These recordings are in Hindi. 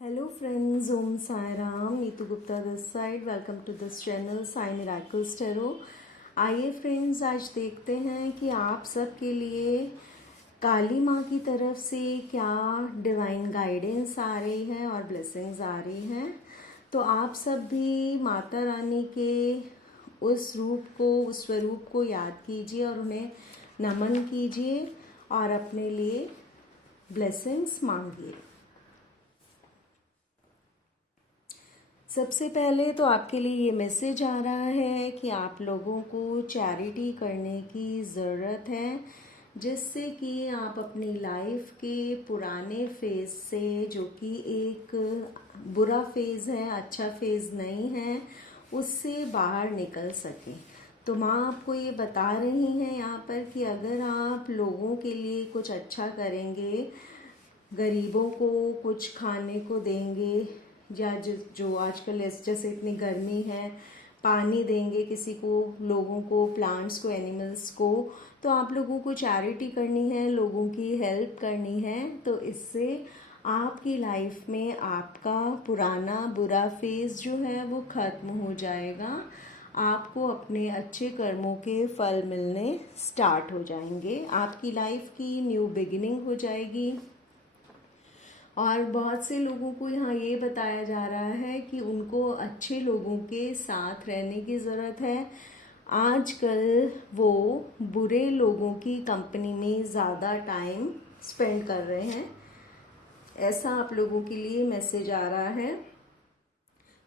Hello friends, Om Sai Ram. Neetu Gupta this side. Welcome to this channel Sai miracles tarot. आइए फ्रेंड्स, आज देखते हैं कि आप सब के लिए काली माँ की तरफ से क्या डिवाइन गाइडेंस आ रही है और ब्लेसिंग्स आ रही हैं। तो आप सब भी माता रानी के उस रूप को, उस स्वरूप को याद कीजिए और उन्हें नमन कीजिए और अपने लिए ब्लेसिंग्स मांगिए। सबसे पहले तो आपके लिए ये मैसेज आ रहा है कि आप लोगों को चैरिटी करने की ज़रूरत है, जिससे कि आप अपनी लाइफ के पुराने फेज़ से, जो कि एक बुरा फेज़ है, अच्छा फेज़ नहीं है, उससे बाहर निकल सकें। तो माँ आपको ये बता रही हैं यहाँ पर कि अगर आप लोगों के लिए कुछ अच्छा करेंगे, गरीबों को कुछ खाने को देंगे, या जो आजकल जैसे इतनी गर्मी है, पानी देंगे किसी को, लोगों को, प्लांट्स को, एनिमल्स को, तो आप लोगों को चैरिटी करनी है, लोगों की हेल्प करनी है। तो इससे आपकी लाइफ में आपका पुराना बुरा फेज जो है वो ख़त्म हो जाएगा। आपको अपने अच्छे कर्मों के फल मिलने स्टार्ट हो जाएंगे। आपकी लाइफ की न्यू बिगिनिंग हो जाएगी। और बहुत से लोगों को यहाँ ये बताया जा रहा है कि उनको अच्छे लोगों के साथ रहने की ज़रूरत है। आजकल वो बुरे लोगों की कंपनी में ज़्यादा टाइम स्पेंड कर रहे हैं, ऐसा आप लोगों के लिए मैसेज आ रहा है।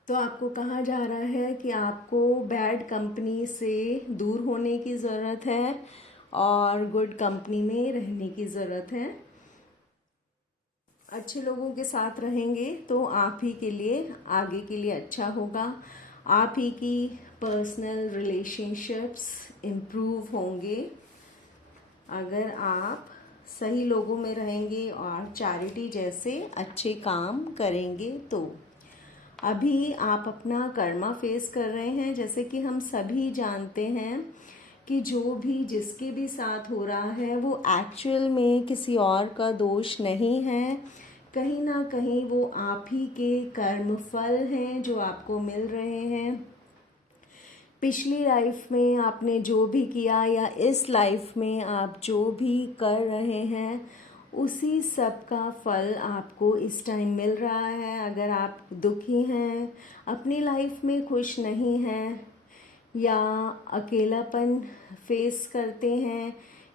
तो आपको कहा जा रहा है कि आपको बैड कंपनी से दूर होने की ज़रूरत है और गुड कंपनी में रहने की ज़रूरत है। अच्छे लोगों के साथ रहेंगे तो आप ही के लिए, आगे के लिए अच्छा होगा। आप ही की पर्सनल रिलेशनशिप्स इम्प्रूव होंगे अगर आप सही लोगों में रहेंगे और चैरिटी जैसे अच्छे काम करेंगे। तो अभी आप अपना कर्मा फेस कर रहे हैं। जैसे कि हम सभी जानते हैं कि जो भी जिसके भी साथ हो रहा है वो एक्चुअल में किसी और का दोष नहीं है। कहीं ना कहीं वो आप ही के कर्म फल हैं जो आपको मिल रहे हैं। पिछली लाइफ में आपने जो भी किया या इस लाइफ में आप जो भी कर रहे हैं, उसी सब का फल आपको इस टाइम मिल रहा है। अगर आप दुखी हैं, अपनी लाइफ में खुश नहीं हैं, या अकेलापन फेस करते हैं,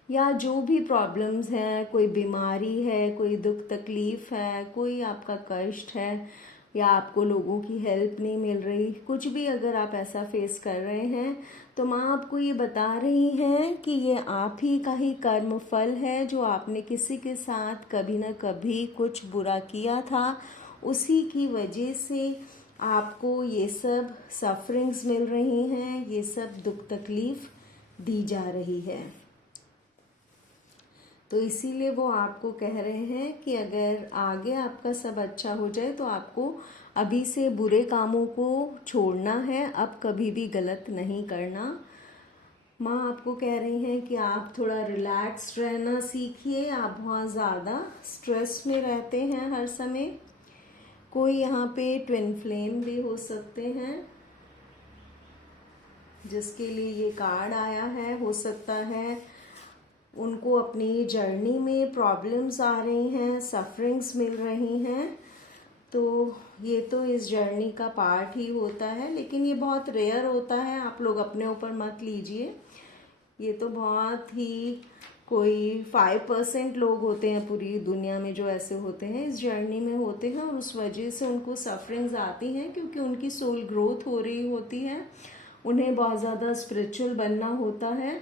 या जो भी प्रॉब्लम्स हैं, कोई बीमारी है, कोई दुख तकलीफ़ है, कोई आपका कष्ट है, या आपको लोगों की हेल्प नहीं मिल रही, कुछ भी अगर आप ऐसा फेस कर रहे हैं, तो माँ आपको ये बता रही हैं कि ये आप ही का ही कर्म फल है। जो आपने किसी के साथ कभी ना कभी कुछ बुरा किया था, उसी की वजह से आपको ये सब सफरिंग्स मिल रही हैं, ये सब दुख तकलीफ दी जा रही है। तो इसीलिए वो आपको कह रहे हैं कि अगर आगे आपका सब अच्छा हो जाए तो आपको अभी से बुरे कामों को छोड़ना है, अब कभी भी गलत नहीं करना। माँ आपको कह रही हैं कि आप थोड़ा रिलैक्स रहना सीखिए। आप बहुत ज़्यादा स्ट्रेस में रहते हैं हर समय। कोई यहाँ पे ट्विन फ्लेम भी हो सकते हैं जिसके लिए ये कार्ड आया है। हो सकता है उनको अपनी जर्नी में प्रॉब्लम्स आ रही हैं, सफरिंग्स मिल रही हैं। तो ये तो इस जर्नी का पार्ट ही होता है, लेकिन ये बहुत रेयर होता है। आप लोग अपने ऊपर मत लीजिए। ये तो बहुत ही कोई 5% लोग होते हैं पूरी दुनिया में जो ऐसे होते हैं, इस जर्नी में होते हैं, और उस वजह से उनको सफरिंग्स आती हैं क्योंकि उनकी सोल ग्रोथ हो रही होती है। उन्हें बहुत ज़्यादा स्पिरिचुअल बनना होता है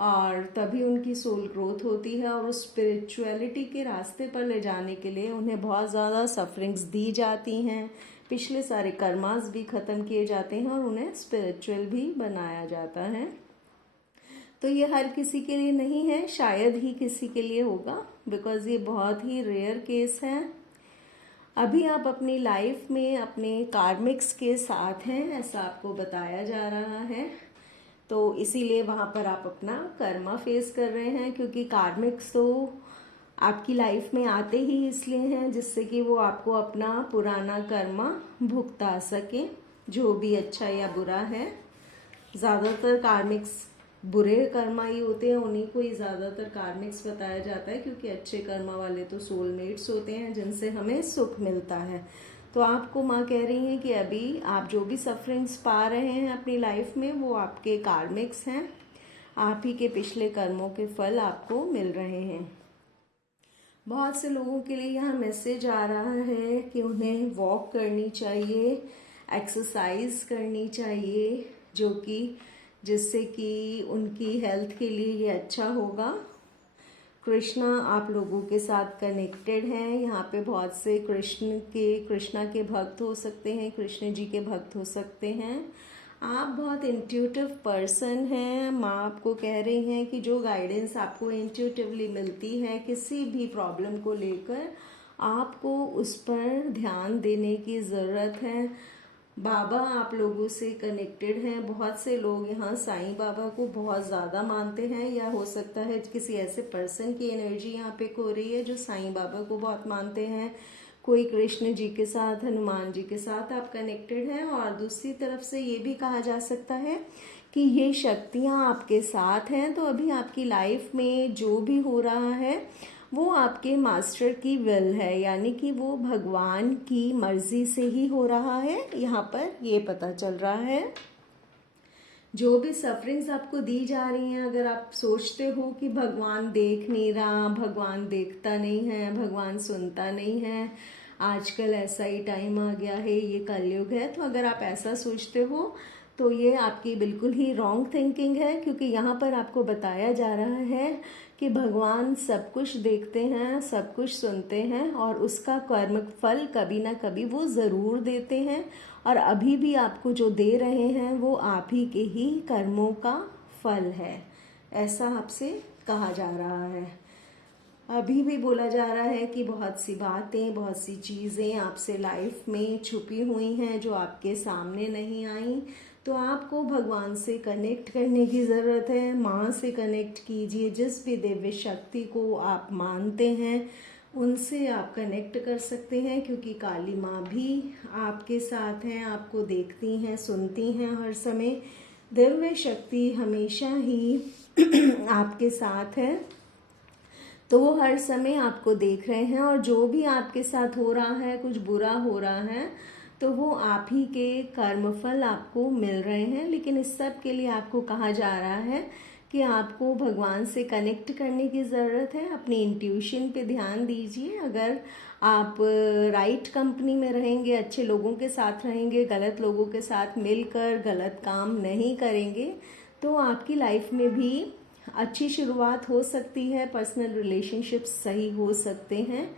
और तभी उनकी सोल ग्रोथ होती है। और उस स्पिरिचुअलिटी के रास्ते पर ले जाने के लिए उन्हें बहुत ज़्यादा सफरिंग्स दी जाती हैं। पिछले सारे कर्मास भी ख़त्म किए जाते हैं और उन्हें स्पिरिचुअल भी बनाया जाता है। तो ये हर किसी के लिए नहीं है, शायद ही किसी के लिए होगा, बिकॉज़ ये बहुत ही रेयर केस है। अभी आप अपनी लाइफ में अपने कार्मिक्स के साथ हैं, ऐसा आपको बताया जा रहा है। तो इसीलिए वहाँ पर आप अपना कर्मा फेस कर रहे हैं, क्योंकि कार्मिक्स तो आपकी लाइफ में आते ही इसलिए हैं जिससे कि वो आपको अपना पुराना कर्मा भुगता सके, जो भी अच्छा या बुरा है। ज़्यादातर कार्मिक्स बुरे कर्मा ही होते हैं, उन्हीं को ही ज़्यादातर कार्मिक्स बताया जाता है, क्योंकि अच्छे कर्मा वाले तो सोलमेट्स होते हैं जिनसे हमें सुख मिलता है। तो आपको माँ कह रही हैं कि अभी आप जो भी सफरिंग्स पा रहे हैं अपनी लाइफ में वो आपके कार्मिक्स हैं, आप ही के पिछले कर्मों के फल आपको मिल रहे हैं। बहुत से लोगों के लिए यहाँ मैसेज आ रहा है कि उन्हें वॉक करनी चाहिए, एक्सरसाइज करनी चाहिए, जो कि जिससे कि उनकी हेल्थ के लिए ये अच्छा होगा। कृष्णा आप लोगों के साथ कनेक्टेड हैं। यहाँ पे बहुत से कृष्णा के भक्त हो सकते हैं, कृष्ण जी के भक्त हो सकते हैं। आप बहुत इंट्यूटिव पर्सन हैं। माँ आपको कह रही हैं कि जो गाइडेंस आपको इंट्यूटिवली मिलती है किसी भी प्रॉब्लम को लेकर, आपको उस पर ध्यान देने की ज़रूरत है। बाबा आप लोगों से कनेक्टेड हैं। बहुत से लोग यहाँ साईं बाबा को बहुत ज़्यादा मानते हैं, या हो सकता है किसी ऐसे पर्सन की एनर्जी यहाँ पे हो रही है जो साईं बाबा को बहुत मानते हैं। कोई कृष्ण जी के साथ, हनुमान जी के साथ आप कनेक्टेड हैं। और दूसरी तरफ से ये भी कहा जा सकता है कि ये शक्तियाँ आपके साथ हैं। तो अभी आपकी लाइफ में जो भी हो रहा है वो आपके मास्टर की विल है, यानी कि वो भगवान की मर्जी से ही हो रहा है। यहाँ पर ये पता चल रहा है जो भी सफरिंग्स आपको दी जा रही हैं, अगर आप सोचते हो कि भगवान देख नहीं रहा, भगवान देखता नहीं है, भगवान सुनता नहीं है, आजकल ऐसा ही टाइम आ गया है, ये कलयुग है, तो अगर आप ऐसा सोचते हो तो ये आपकी बिल्कुल ही रॉन्ग थिंकिंग है। क्योंकि यहाँ पर आपको बताया जा रहा है कि भगवान सब कुछ देखते हैं, सब कुछ सुनते हैं, और उसका कर्म फल कभी ना कभी वो ज़रूर देते हैं। और अभी भी आपको जो दे रहे हैं वो आप ही के ही कर्मों का फल है, ऐसा आपसे कहा जा रहा है। अभी भी बोला जा रहा है कि बहुत सी बातें, बहुत सी चीज़ें आपसे लाइफ में छुपी हुई हैं जो आपके सामने नहीं आई। तो आपको भगवान से कनेक्ट करने की ज़रूरत है। माँ से कनेक्ट कीजिए। जिस भी दिव्य शक्ति को आप मानते हैं उनसे आप कनेक्ट कर सकते हैं, क्योंकि काली माँ भी आपके साथ हैं, आपको देखती हैं, सुनती हैं हर समय। दिव्य शक्ति हमेशा ही आपके साथ है, तो वो हर समय आपको देख रहे हैं। और जो भी आपके साथ हो रहा है, कुछ बुरा हो रहा है, तो वो आप ही के कर्मफल आपको मिल रहे हैं। लेकिन इस सब के लिए आपको कहा जा रहा है कि आपको भगवान से कनेक्ट करने की ज़रूरत है। अपनी इंट्यूशन पे ध्यान दीजिए। अगर आप राइट कंपनी में रहेंगे, अच्छे लोगों के साथ रहेंगे, गलत लोगों के साथ मिलकर गलत काम नहीं करेंगे, तो आपकी लाइफ में भी अच्छी शुरुआत हो सकती है। पर्सनल रिलेशनशिप्स सही हो सकते हैं।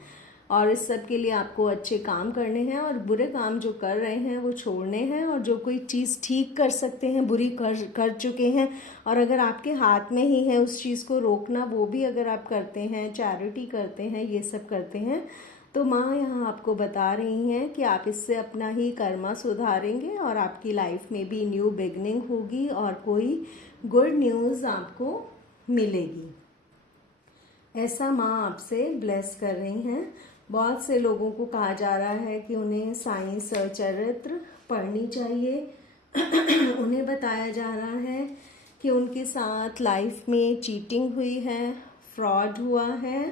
और इस सब के लिए आपको अच्छे काम करने हैं और बुरे काम जो कर रहे हैं वो छोड़ने हैं। और जो कोई चीज़ ठीक कर सकते हैं, बुरी कर चुके हैं, और अगर आपके हाथ में ही है उस चीज़ को रोकना, वो भी अगर आप करते हैं, चैरिटी करते हैं, ये सब करते हैं, तो माँ यहाँ आपको बता रही हैं कि आप इससे अपना ही कर्मा सुधारेंगे और आपकी लाइफ में भी न्यू बिगनिंग होगी और कोई गुड न्यूज़ आपको मिलेगी। ऐसा माँ आपसे ब्लेस कर रही हैं। बहुत से लोगों को कहा जा रहा है कि उन्हें साईं सचरित्र पढ़नी चाहिए। उन्हें बताया जा रहा है कि उनके साथ लाइफ में चीटिंग हुई है, फ्रॉड हुआ है,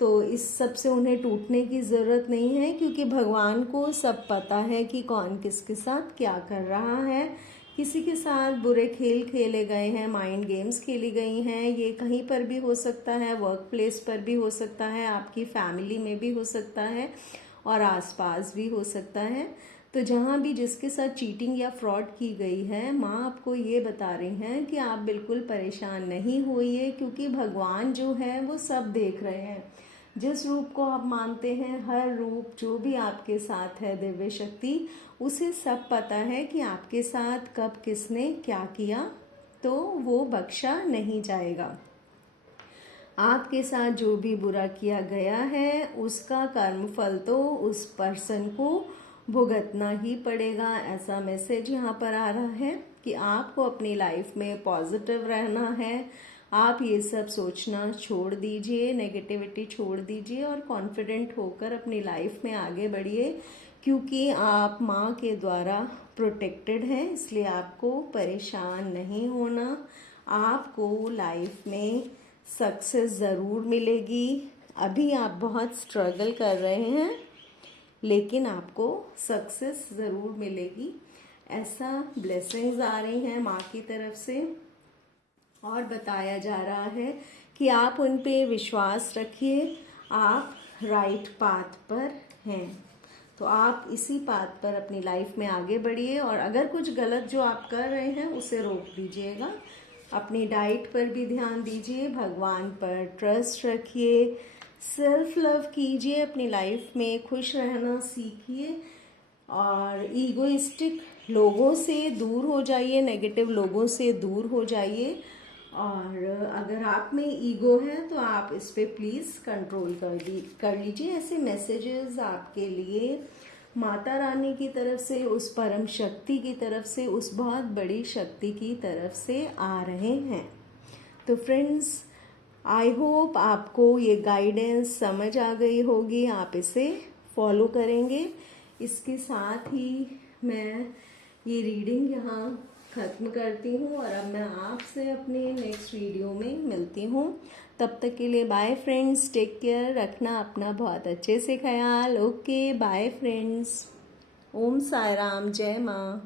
तो इस सब से उन्हें टूटने की ज़रूरत नहीं है, क्योंकि भगवान को सब पता है कि कौन किसके साथ क्या कर रहा है। किसी के साथ बुरे खेल खेले गए हैं, माइंड गेम्स खेली गई हैं। ये कहीं पर भी हो सकता है, वर्क प्लेस पर भी हो सकता है, आपकी फैमिली में भी हो सकता है, और आसपास भी हो सकता है। तो जहाँ भी जिसके साथ चीटिंग या फ्रॉड की गई है, माँ आपको ये बता रही हैं कि आप बिल्कुल परेशान नहीं होइए, क्योंकि भगवान जो है वो सब देख रहे हैं। जिस रूप को आप मानते हैं, हर रूप जो भी आपके साथ है, दिव्य शक्ति, उसे सब पता है कि आपके साथ कब किसने क्या किया, तो वो बख्शा नहीं जाएगा। आपके साथ जो भी बुरा किया गया है उसका कर्मफल तो उस पर्सन को भुगतना ही पड़ेगा। ऐसा मैसेज यहाँ पर आ रहा है कि आपको अपनी लाइफ में पॉजिटिव रहना है, आप ये सब सोचना छोड़ दीजिए, नेगेटिविटी छोड़ दीजिए और कॉन्फिडेंट होकर अपनी लाइफ में आगे बढ़िए, क्योंकि आप माँ के द्वारा प्रोटेक्टेड हैं, इसलिए आपको परेशान नहीं होना। आपको लाइफ में सक्सेस ज़रूर मिलेगी। अभी आप बहुत स्ट्रगल कर रहे हैं, लेकिन आपको सक्सेस ज़रूर मिलेगी, ऐसा ब्लेसिंग्स आ रही हैं माँ की तरफ से। और बताया जा रहा है कि आप उन पे विश्वास रखिए, आप राइट पाथ पर हैं, तो आप इसी पाथ पर अपनी लाइफ में आगे बढ़िए। और अगर कुछ गलत जो आप कर रहे हैं उसे रोक दीजिएगा। अपनी डाइट पर भी ध्यान दीजिए, भगवान पर ट्रस्ट रखिए, सेल्फ लव कीजिए, अपनी लाइफ में खुश रहना सीखिए और ईगोइस्टिक लोगों से दूर हो जाइए, नेगेटिव लोगों से दूर हो जाइए। और अगर आप में ईगो है तो आप इस पे प्लीज़ कंट्रोल कर लीजिए। ऐसे मैसेजेस आपके लिए माता रानी की तरफ से, उस परम शक्ति की तरफ से, उस बहुत बड़ी शक्ति की तरफ से आ रहे हैं। तो फ्रेंड्स, आई होप आपको ये गाइडेंस समझ आ गई होगी, आप इसे फॉलो करेंगे। इसके साथ ही मैं ये रीडिंग यहाँ ख़त्म करती हूँ और अब मैं आपसे अपने नेक्स्ट वीडियो में मिलती हूँ। तब तक के लिए बाय फ्रेंड्स, टेक केयर, रखना अपना बहुत अच्छे से ख्याल। Okay bye friends, Om Sai Ram, जय माँ।